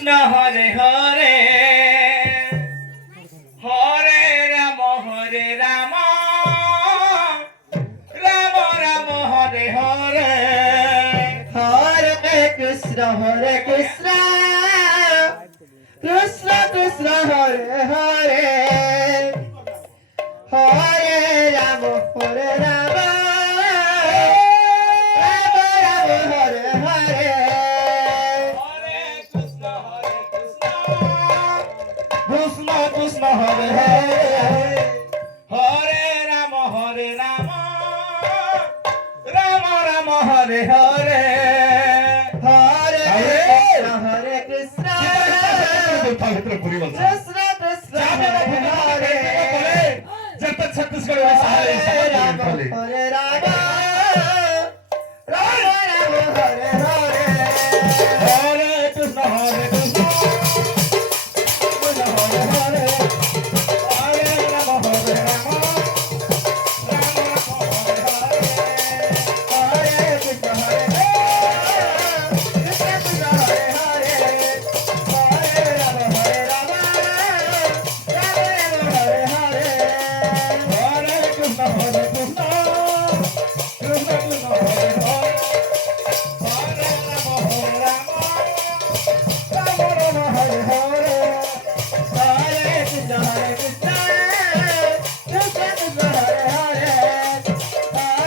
কৃষ্ণ হরে হরে হরে রাম রাম রাম হরে হরে হরে কৃষ্ণ কৃষ্ণ কৃষ্ণ হরে হরে হরে রাম রাম রাম হরে হরে হরে কৃষ্ণ কৃষ্ণ কৃষ্ণ হরে হরে হরে রাম রাম রাম হরে হরে হরে কৃষ্ণ ভিতরে ঘুরি বলছে কৃষ্ণ কৃষ্ণ হরে হরে जब तक छत्तीसगढ़ में सहारे हरे राम फले हरे राम राम राम हरे हरे हरे कृष्ण हरे कृष्ण हरे हरे हरे राम हरे राम राम राम हरे हरे हरे कृष्ण हरे कृष्ण कृष्ण हरे हरे हरे राम हरे राम राम राम हरे हरे हरे कृष्ण हरे कृष्ण कृष्ण कृष्ण हरे हरे हरे राम हरे राम राम राम हरे हरे हरे कृष्ण कृष्ण कृष्ण हरे हरे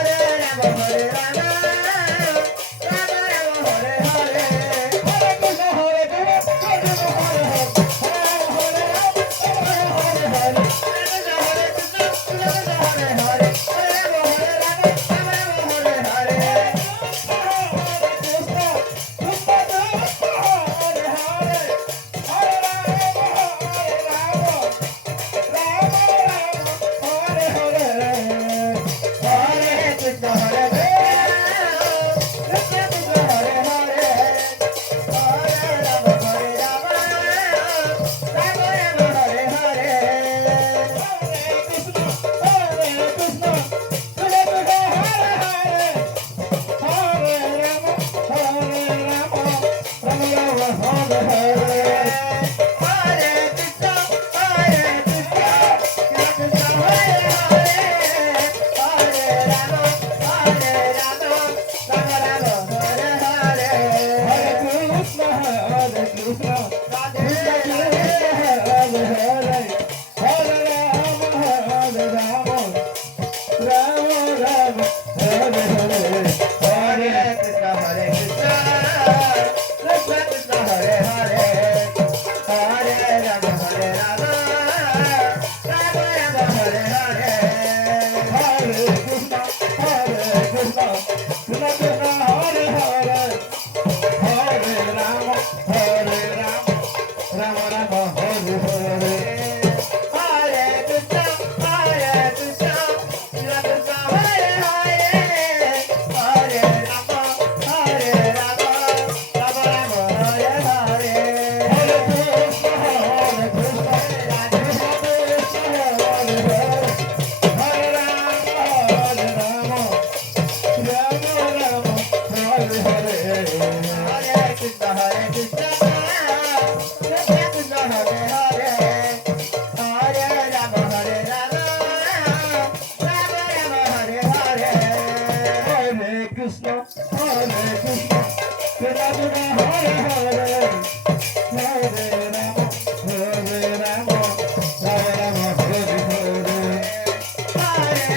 हरे राम हरे राम राम राम हरे हरे हरे कृष्ण हरे कृष्ण कृष्ण हरे हरे हरे राम हरे हरे हरे कृष्ण कृष्ण हरे हरे हरे राम हरे राम राम हरे हरे हरे कृष्ण हरे कृष्ण कृष्ण हरे हरे हरे राम हरे राम राम राम हरे हरे हरे कृष्ण कृष्ण कृष्ण हरे हरे हरे राम राम राम हरे हरे हरे कृष्ण कृष्ण कृष्ण हरे हरे हरे राम राम राम हरे हरे राम राम हरे हरे हरे कृष्ण कृष्ण कृष्ण हरे हरे हरे राम राम राम हरे हरे हरे कृष्ण हरे कृष्ण हरे राम हरे राम राम राम हरे हरे हरे कृष्ण कृष्ण कृष्ण हरे हरे हरे राम राम राम हरे हरे हरे कृष्ण कृष्ण हरे हरे हरे राम राम राम हरे हरे हरे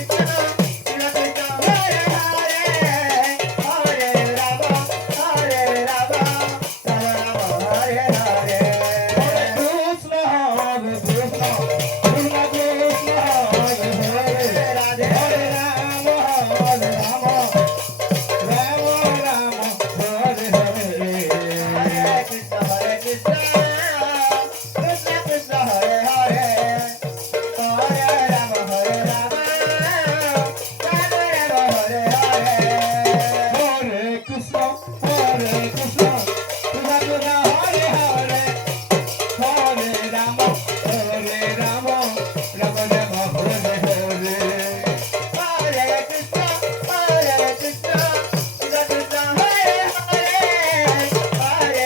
कृष्ण कृष्ण कृष्ण हरे हरे हरे राम राम राम हरे हरे हरे कृष्ण कृष्ण कृष्ण हरे हरे राधे हरे राम राम राम हरे हरे हरे कृष्ण कृष्ण कृष्ण हरे हरे हरे राम राम राम हरे हरे हरे कृष्ण कृष्ण कृष्ण हरे हरे हरे राम राम राम राम हरे हरे हरे कृष्ण कृष्ण कृष्ण हरे हरे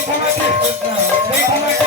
এই সমাজে